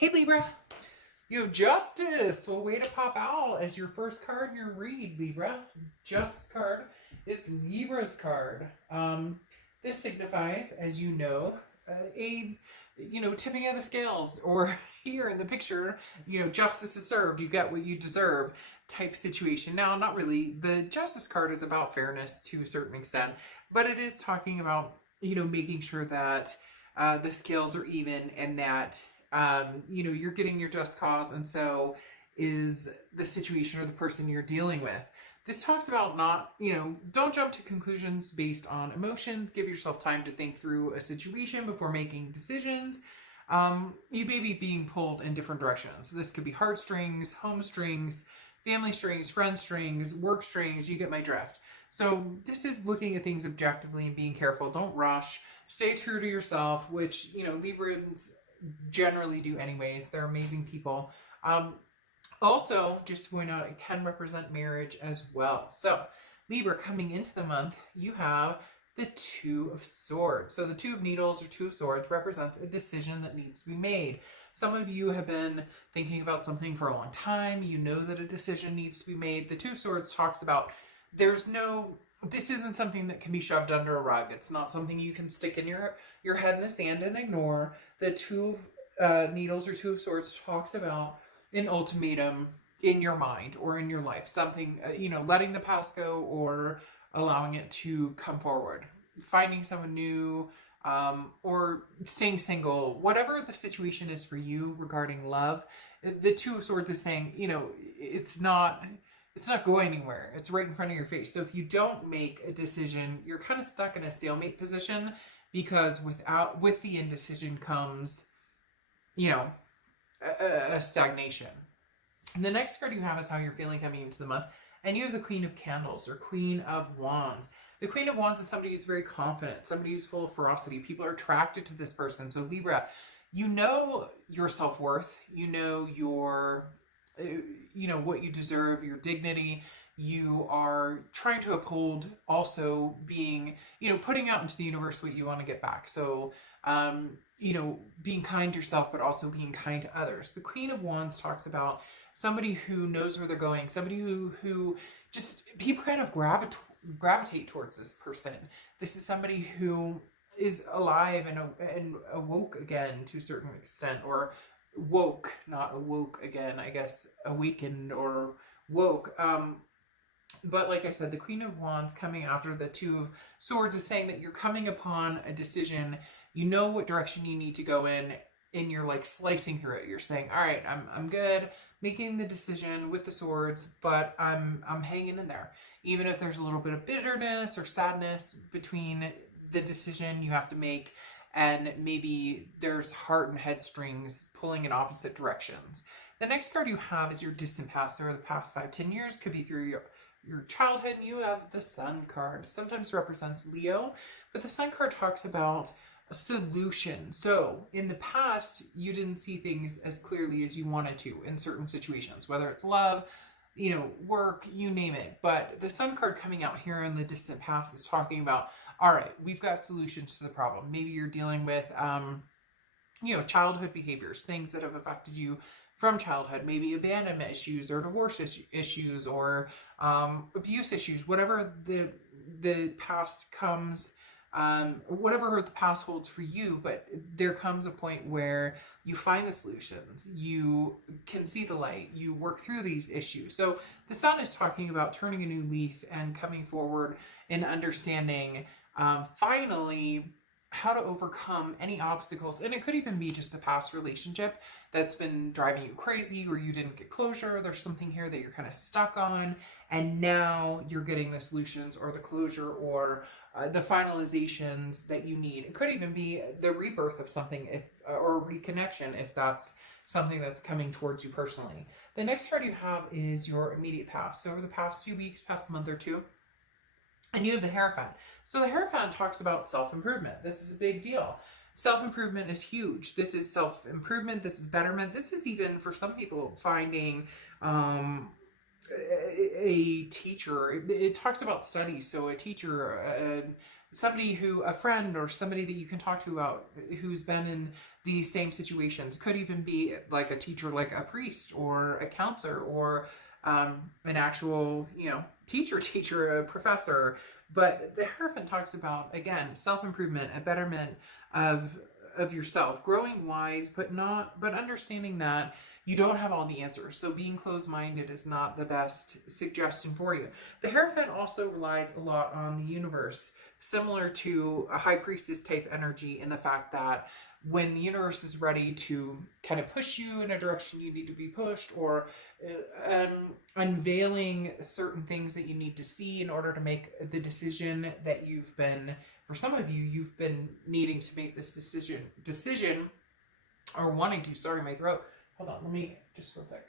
Hey Libra, you have Justice. Well, way to pop out as your first card in your read, Libra. Justice card is Libra's card. This signifies, as you know, a tipping of the scales, or here in the picture, justice is served. You get what you deserve type situation. Now, not really. The Justice card is about fairness to a certain extent, but it is talking about making sure that the scales are even and that you're getting your just cause, and so is the situation or the person you're dealing with. This talks about not, don't jump to conclusions based on emotions. Give yourself time to think through a situation before making decisions. You may be being pulled in different directions. So this could be heartstrings, home strings, family strings, friend strings, work strings. You get my drift. So this is looking at things objectively and being careful. Don't rush. Stay true to yourself, which, Librans generally do anyways. They're amazing people. Also, just to point out, it can represent marriage as well. So, Libra, coming into the month, you have the Two of Swords. So the Two of Needles or Two of Swords represents a decision that needs to be made. Some of you have been thinking about something for a long time. You know that a decision needs to be made. The Two of Swords talks about this isn't something that can be shoved under a rug. It's not something you can stick in your head in the sand and ignore. The Two of Needles or Two of Swords talks about an ultimatum in your mind or in your life. Something, letting the past go or allowing it to come forward. Finding someone new, or staying single. Whatever the situation is for you regarding love, the Two of Swords is saying, it's not going anywhere. It's right in front of your face. So if you don't make a decision, you're kind of stuck in a stalemate position, because with the indecision comes, a stagnation. And the next card you have is how you're feeling coming into the month. And you have the Queen of Candles or Queen of Wands. The Queen of Wands is somebody who's very confident, somebody who's full of ferocity. People are attracted to this person. So Libra, you know your self-worth. You know what you deserve, your dignity. You are trying to uphold also being, putting out into the universe what you want to get back. So, being kind to yourself, but also being kind to others. The Queen of Wands talks about somebody who knows where they're going, somebody who just, people kind of gravitate towards this person. This is somebody who is alive and awoke again to a certain extent, or woke, not awoke again, I guess, awakened or woke. But like I said, the Queen of Wands coming after the Two of Swords is saying that you're coming upon a decision. You know what direction you need to go in, and you're like slicing through it. You're saying, all right, I'm good making the decision with the swords, but I'm hanging in there. Even if there's a little bit of bitterness or sadness between the decision you have to make, and maybe there's heart and head strings pulling in opposite directions. The next card you have is your distant past, or the past 5-10 years. Could be through your childhood. And you have the Sun card. Sometimes represents Leo, but the Sun card talks about a solution. So in the past, you didn't see things as clearly as you wanted to in certain situations, whether it's love, work, you name it. But the Sun card coming out here in the distant past is talking about, all right, we've got solutions to the problem. Maybe you're dealing with, childhood behaviors, things that have affected you from childhood, maybe abandonment issues or divorce issues or abuse issues, whatever the past comes, whatever the past holds for you. But there comes a point where you find the solutions, you can see the light, you work through these issues. So the Sun is talking about turning a new leaf and coming forward and understanding finally how to overcome any obstacles. And it could even be just a past relationship that's been driving you crazy, or you didn't get closure. There's something here that you're kind of stuck on, and now you're getting the solutions or the closure or the finalizations that you need. It could even be the rebirth of something, or reconnection, if that's something that's coming towards you personally. The next card you have is your immediate past. So over the past few weeks, past month or two, and you have the Hierophant. So the Hierophant talks about self-improvement. This is a big deal. Self-improvement is huge. This is self-improvement. This is betterment. This is even, for some people, finding a teacher. It talks about studies. So a teacher, somebody who, a friend or somebody that you can talk to about who's been in these same situations. Could even be like a teacher, like a priest or a counselor, or an actual, teacher, a professor. But the Hierophant talks about, again, self-improvement, a betterment of yourself, growing wise, but understanding that you don't have all the answers. So being closed-minded is not the best suggestion for you. The Hierophant also relies a lot on the universe, similar to a high priestess type energy, in the fact that when the universe is ready to kind of push you in a direction you need to be pushed, or unveiling certain things that you need to see in order to make the decision that you've been, for some of you, you've been needing to make this decision or wanting to. Sorry, my throat. Hold on, let me just 1 sec.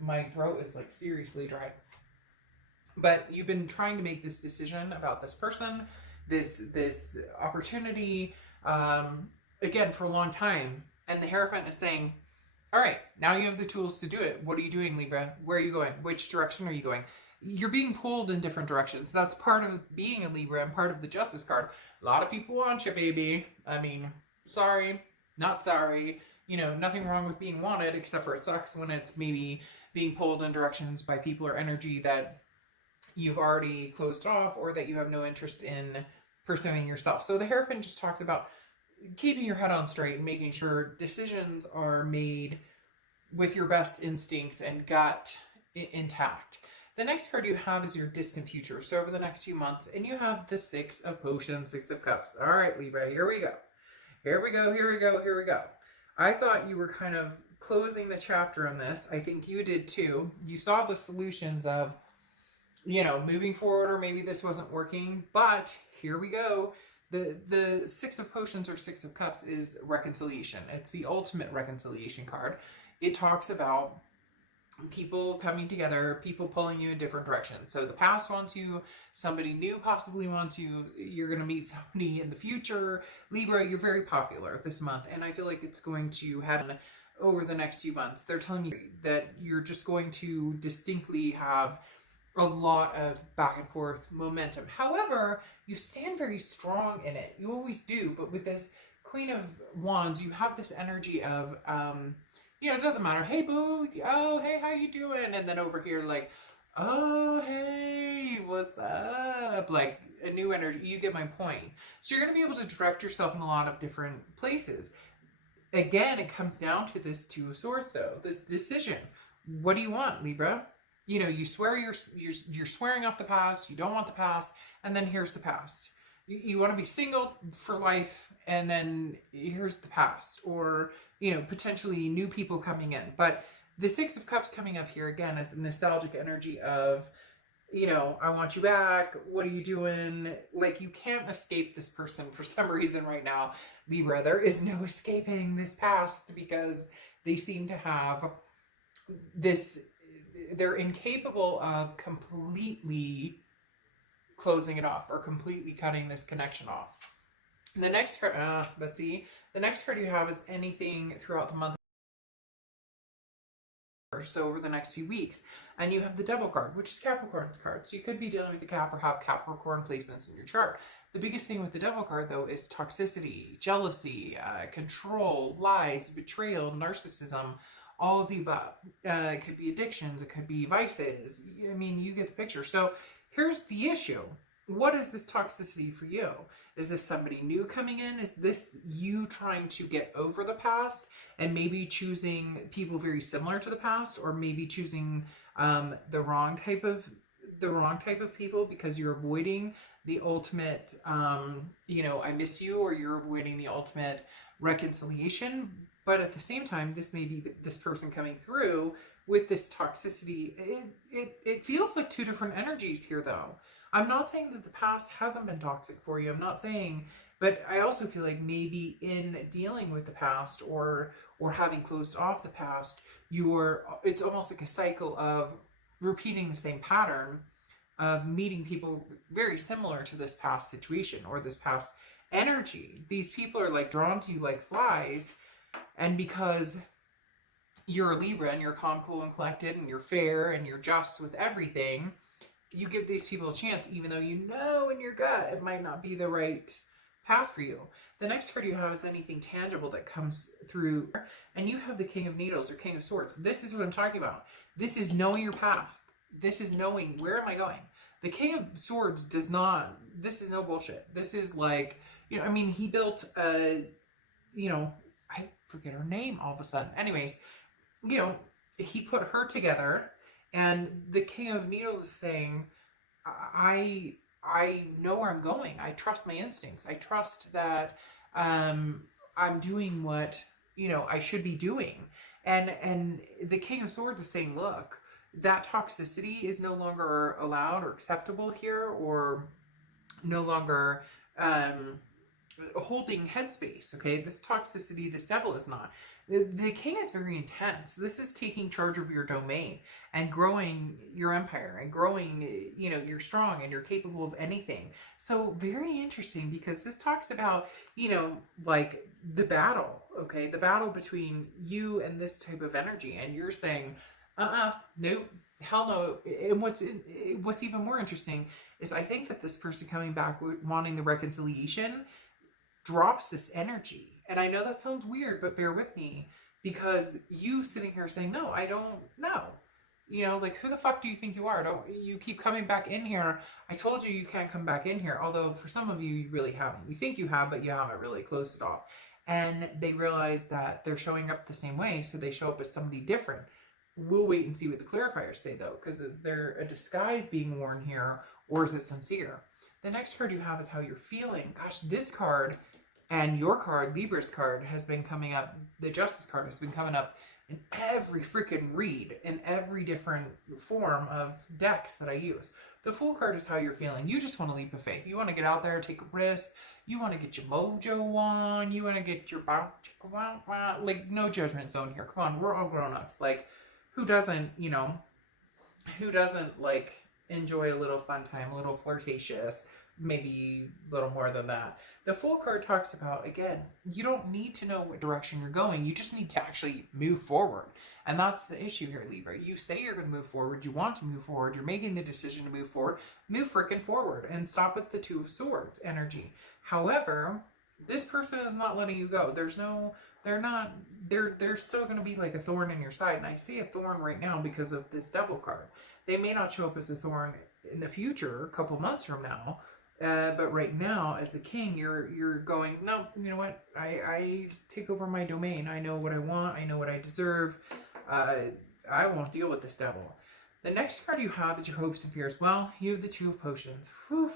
My throat is like seriously dry. But you've been trying to make this decision about this person, this opportunity, again, for a long time. And the Hierophant is saying, all right, now you have the tools to do it. What are you doing, Libra? Where are you going? Which direction are you going? You're being pulled in different directions. That's part of being a Libra and part of the Justice card. A lot of people want you, baby. I mean, sorry, not sorry. Nothing wrong with being wanted, except for it sucks when it's maybe being pulled in directions by people or energy that you've already closed off, or that you have no interest in pursuing yourself. So the Hierophant just talks about keeping your head on straight and making sure decisions are made with your best instincts and gut intact. The next card you have is your distant future. So over the next few months, and you have the Six of Potions, Six of Cups. All right, Libra, here we go. Here we go, here we go, here we go. I thought you were kind of closing the chapter on this. I think you did too. You saw the solutions of, moving forward, or maybe this wasn't working, but here we go. The Six of Potions or Six of Cups is reconciliation. It's the ultimate reconciliation card. It talks about people coming together, people pulling you in different directions. So the past wants you, somebody new possibly wants you, you're going to meet somebody in the future. Libra, you're very popular this month, and I feel like it's going to happen over the next few months. They're telling me that you're just going to distinctly have a lot of back and forth momentum. However, you stand very strong in it. You always do, but with this Queen of Wands, you have this energy of, it doesn't matter. Hey, boo. Oh, hey, how you doing? And then over here, like, oh, hey, what's up? Like, a new energy. You get my point. So you're going to be able to direct yourself in a lot of different places. Again, it comes down to this Two of Swords, though. This decision. What do you want, Libra? You swear you're swearing off the past. You don't want the past. And then here's the past. You want to be single for life, and then here's the past. Or, potentially new people coming in. But the Six of Cups coming up here, again, is a nostalgic energy of, I want you back. What are you doing? Like, you can't escape this person for some reason right now, Libra. There is no escaping this past, because they seem to have this, they're incapable of completely closing it off or completely cutting this connection off. The next card, let's see. The next card you have is anything throughout the month or so over the next few weeks. And you have the Devil card, which is Capricorn's card. So you could be dealing with the Cap or have Capricorn placements in your chart. The biggest thing with the Devil card, though, is toxicity, jealousy, control, lies, betrayal, narcissism, all of the above. It could be addictions. It could be vices. I mean, you get the picture. So here's the issue. What is this toxicity for you? Is this somebody new coming in? Is this you trying to get over the past and maybe choosing people very similar to the past, or maybe choosing the wrong type of people because you're avoiding the ultimate, I miss you, or you're avoiding the ultimate reconciliation? But at the same time, this may be this person coming through with this toxicity. It feels like two different energies here, though. I'm not saying that the past hasn't been toxic for you. I'm not saying, but I also feel like maybe in dealing with the past or having closed off the past, it's almost like a cycle of repeating the same pattern of meeting people very similar to this past situation or this past energy. These people are like drawn to you like flies, and because you're a Libra and you're calm, cool, and collected, and you're fair and you're just with everything, you give these people a chance, even though you know in your gut it might not be the right path for you. The next card you have is anything tangible that comes through, and you have the King of Needles or King of Swords. This is what I'm talking about. This is knowing your path. This is knowing, where am I going? The King of Swords does not, this is no bullshit. This is like, you know, I mean, he built a, you know, I forget her name all of a sudden. Anyways, you know, he put her together, and the King of Needles is saying, I know where I'm going. I trust my instincts. I trust that I'm doing what, you know, I should be doing. And the King of Swords is saying, look, that toxicity is no longer allowed or acceptable here, or no longer holding headspace. Okay, this toxicity, this devil is not. The king is very intense. This is taking charge of your domain and growing your empire and growing, you know, you're strong and you're capable of anything. So very interesting, because this talks about, you know, like the battle, okay, the battle between you and this type of energy, and you're saying, nope, hell no. And what's even more interesting is, I think that this person coming back wanting the reconciliation drops this energy. And I know that sounds weird, but bear with me, because you sitting here saying, no, I don't know. You know, like, who the fuck do you think you are? Don't you keep coming back in here? I told you can't come back in here. Although for some of you, you really haven't. You think you have, but you haven't really closed it off. And they realize that they're showing up the same way, so they show up as somebody different. We'll wait and see what the clarifiers say, though, because is there a disguise being worn here, or is it sincere? The next card you have is how you're feeling. Gosh, this card and your card, Libra's card, has been coming up. The Justice card has been coming up in every freaking read, in every different form of decks that I use. The Fool card is how you're feeling. You just want to leap of faith. You want to get out there, take a risk. You want to get your mojo on. You want to get your like, no judgment zone here. Come on, we're all grown-ups. Like, who doesn't, you know, who doesn't, like, enjoy a little fun time, a little flirtatious, maybe a little more than that. The Fool card talks about, again, you don't need to know what direction you're going. You just need to actually move forward. And that's the issue here, Libra. You say you're going to move forward. You want to move forward. You're making the decision to move forward. Move freaking forward and stop with the Two of Swords energy. However, this person is not letting you go. There's no, they're still going to be like a thorn in your side. And I see a thorn right now because of this Devil card. They may not show up as a thorn in the future, a couple months from now. But right now, as the king, you're going, no, you know what? I take over my domain. I know what I want. I know what I deserve. I won't deal with this devil. The next card you have is your hopes and fears. Well, you have the Two of Potions. Whew.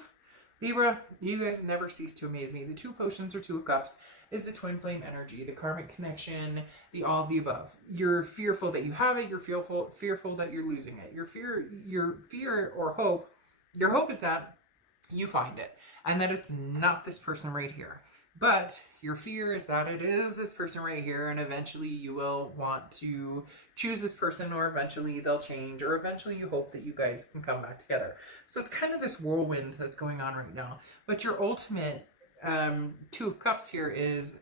Libra, you guys never cease to amaze me. The Two Potions or Two of Cups is the twin flame energy, the karmic connection, the all of the above. You're fearful that you have it. You're fearful that you're losing it. Your fear or hope, your hope is that you find it, and that it's not this person right here. But your fear is that it is this person right here, and eventually you will want to choose this person, or eventually they'll change, or eventually you hope that you guys can come back together. So it's kind of this whirlwind that's going on right now. But your ultimate Two of Cups here is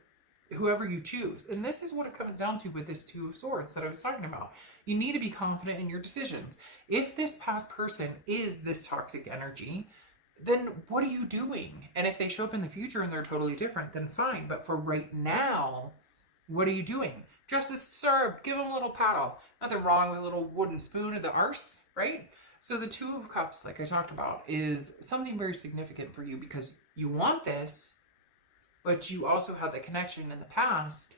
whoever you choose. And this is what it comes down to with this Two of Swords that I was talking about. You need to be confident in your decisions. If this past person is this toxic energy, then what are you doing? And if they show up in the future and they're totally different, then fine. But for right now, what are you doing? Justice served. Give them a little paddle. Nothing wrong with a little wooden spoon in the arse, right? So the Two of Cups, like I talked about, is something very significant for you because you want this, but you also had the connection in the past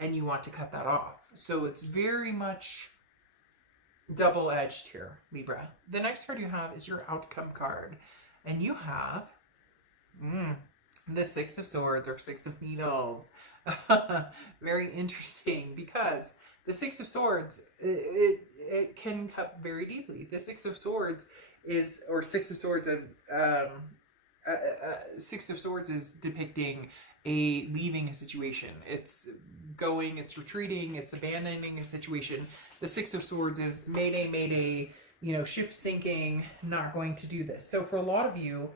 and you want to cut that off. So it's very much double-edged here, Libra. The next card you have is your outcome card. And you have the Six of Swords or Six of Needles. Very interesting, because the Six of Swords, it can cut very deeply. The Six of Swords is, or Six of Swords of, Six of Swords is depicting leaving a situation. It's going, it's retreating, it's abandoning a situation. The Six of Swords is mayday, mayday, you know, ship sinking, not going to do this. So for a lot of you,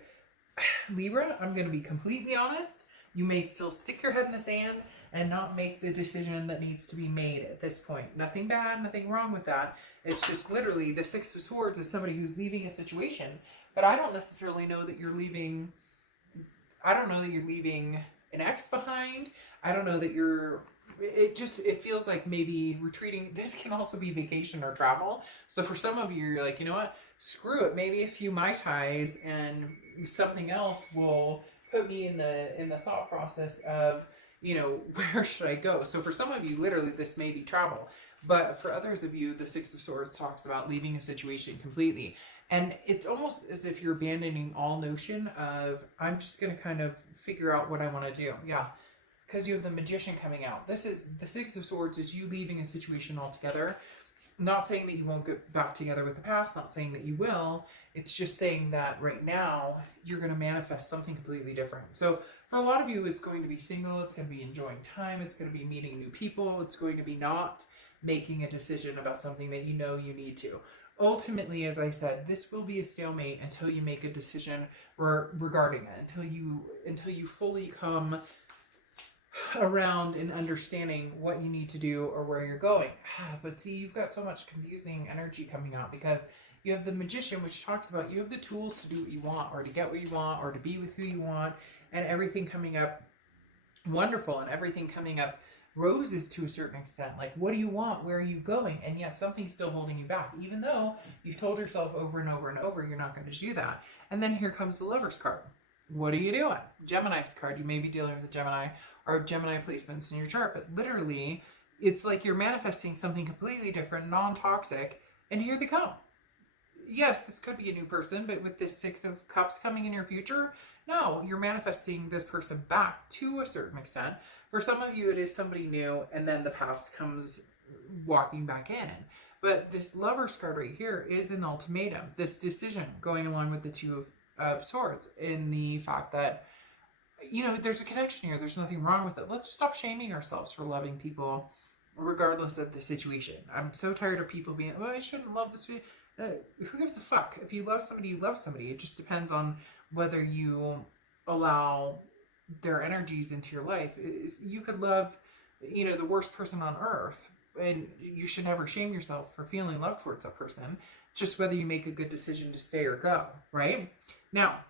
Libra, I'm going to be completely honest. You may still stick your head in the sand and not make the decision that needs to be made at this point. Nothing bad, nothing wrong with that. It's just literally the Six of Swords is somebody who's leaving a situation, but I don't necessarily know that you're leaving. I don't know that you're leaving an ex behind. I don't know that you're. It feels like maybe retreating. This can also be vacation or travel. So for some of you, you're like, you know what? Screw it. Maybe a few Mai Tais and something else will put me in the thought process of, you know, where should I go? So for some of you, literally, this may be travel. But for others of you, the Six of Swords talks about leaving a situation completely. And it's almost as if you're abandoning all notion of, I'm just going to kind of figure out what I want to do. Yeah. Because you have the Magician coming out. This is the Six of Swords is you leaving a situation altogether. Not saying that you won't get back together with the past, not saying that you will. It's just saying that right now you're going to manifest something completely different. So for a lot of you, it's going to be single, it's going to be enjoying time, it's going to be meeting new people, it's going to be not making a decision about something that you know you need to. Ultimately, as I said, this will be a stalemate until you make a decision regarding it, until you fully come around in understanding what you need to do or where you're going. But see, you've got so much confusing energy coming out because you have the Magician, which talks about you have the tools to do what you want or to get what you want or to be with who you want, and everything coming up wonderful and everything coming up roses to a certain extent. Like, what do you want? Where are you going? And yet something's still holding you back, even though you've told yourself over and over and over you're not going to do that. And then here comes the Lover's card. What are you doing? Gemini's card. You may be dealing with a Gemini or Gemini placements in your chart, but literally it's like you're manifesting something completely different, non-toxic, and here they come. Yes, this could be a new person, but with this Six of Cups coming in your future, no, you're manifesting this person back to a certain extent. For some of you, it is somebody new, and then the past comes walking back in. But this Lover's card right here is an ultimatum, this decision going along with the Two of Swords, in the fact that, you know, there's a connection here. There's nothing wrong with it. Let's stop shaming ourselves for loving people regardless of the situation. I'm so tired of people being, well, I shouldn't love this. Who gives a fuck? If you love somebody, you love somebody. It just depends on whether you allow their energies into your life. You could love, you know, the worst person on earth, and you should never shame yourself for feeling love towards that person, just whether you make a good decision to stay or go, right? Now,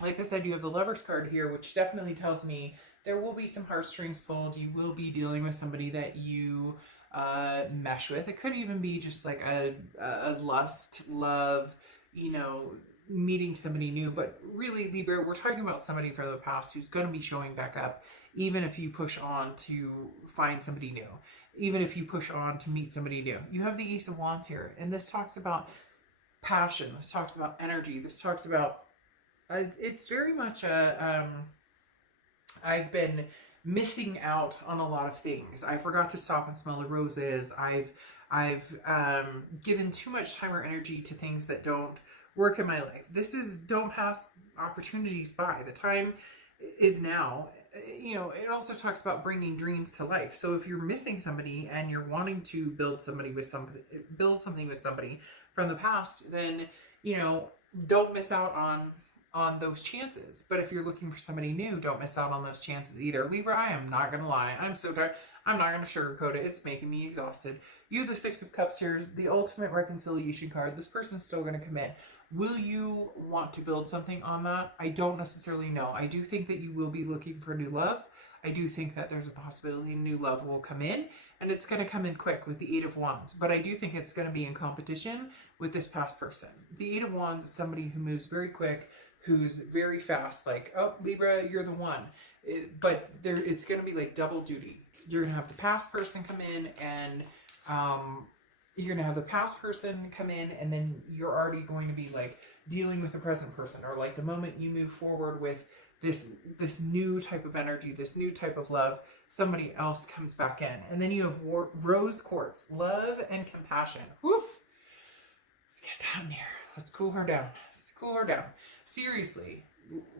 like I said, you have the Lover's card here, which definitely tells me there will be some heartstrings pulled. You will be dealing with somebody that you mesh with. It could even be just like a lust, love, you know, meeting somebody new. But really, Libra, we're talking about somebody from the past who's going to be showing back up, even if you push on to find somebody new, even if you push on to meet somebody new. You have the Ace of Wands here, and this talks about passion. This talks about energy. This talks about it's very much a I've been missing out on a lot of things. I forgot to stop and smell the roses. I've given too much time or energy to things that don't work in my life. This is, don't pass opportunities by. The time is now. You know, it also talks about bringing dreams to life. So if you're missing somebody and you're wanting to build something with somebody from the past, then, you know, don't miss out on those chances. But if you're looking for somebody new, don't miss out on those chances either. Libra, I am not going to lie. I'm so tired. I'm not going to sugarcoat it. It's making me exhausted. You have the Six of Cups here, the ultimate reconciliation card. This person's still going to commit. Will you want to build something on that? I don't necessarily know. I do think that you will be looking for new love. I do think that there's a possibility new love will come in, and it's going to come in quick with the Eight of Wands. But I do think it's going to be in competition with this past person. The Eight of Wands is somebody who moves very quick, who's very fast, like, oh, Libra, you're the one. But it's going to be like double duty. You're going to have the past person come in, and you're going to have the past person come in, and then you're already going to be like dealing with the present person, or like the moment you move forward with this new type of energy, this new type of love, somebody else comes back in. And then you have Rose Quartz, love and compassion. Woof. Let's get down here. Let's cool her down. Let's cool her down. Seriously,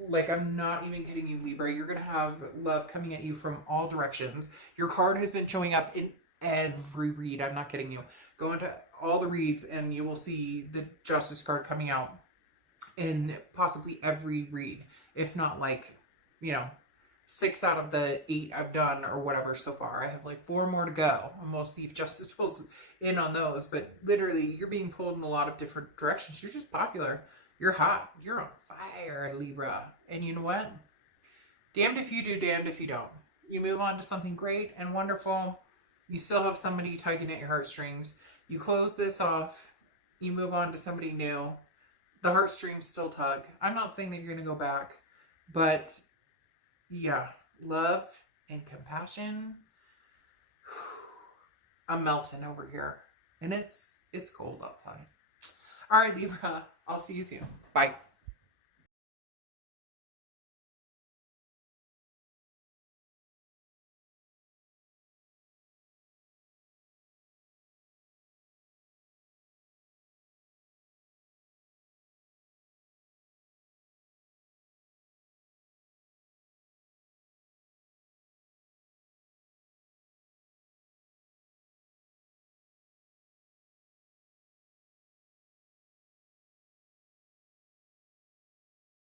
like, I'm not even kidding you, Libra. You're going to have love coming at you from all directions. Your card has been showing up in every read. I'm not kidding you. Go into all the reads and you will see the Justice card coming out in possibly every read. If not, like, you know, 6 out of the 8 I've done or whatever so far. I have like 4 more to go. And we'll see if justice pulls in on those. But literally, you're being pulled in a lot of different directions. You're just popular. You're hot. You're on fire, Libra. And you know what? Damned if you do, damned if you don't. You move on to something great and wonderful. You still have somebody tugging at your heartstrings. You close this off. You move on to somebody new. The heartstrings still tug. I'm not saying that you're going to go back. But, yeah. Love and compassion. I'm melting over here. And it's cold outside. All right, Libra. I'll see you soon. Bye.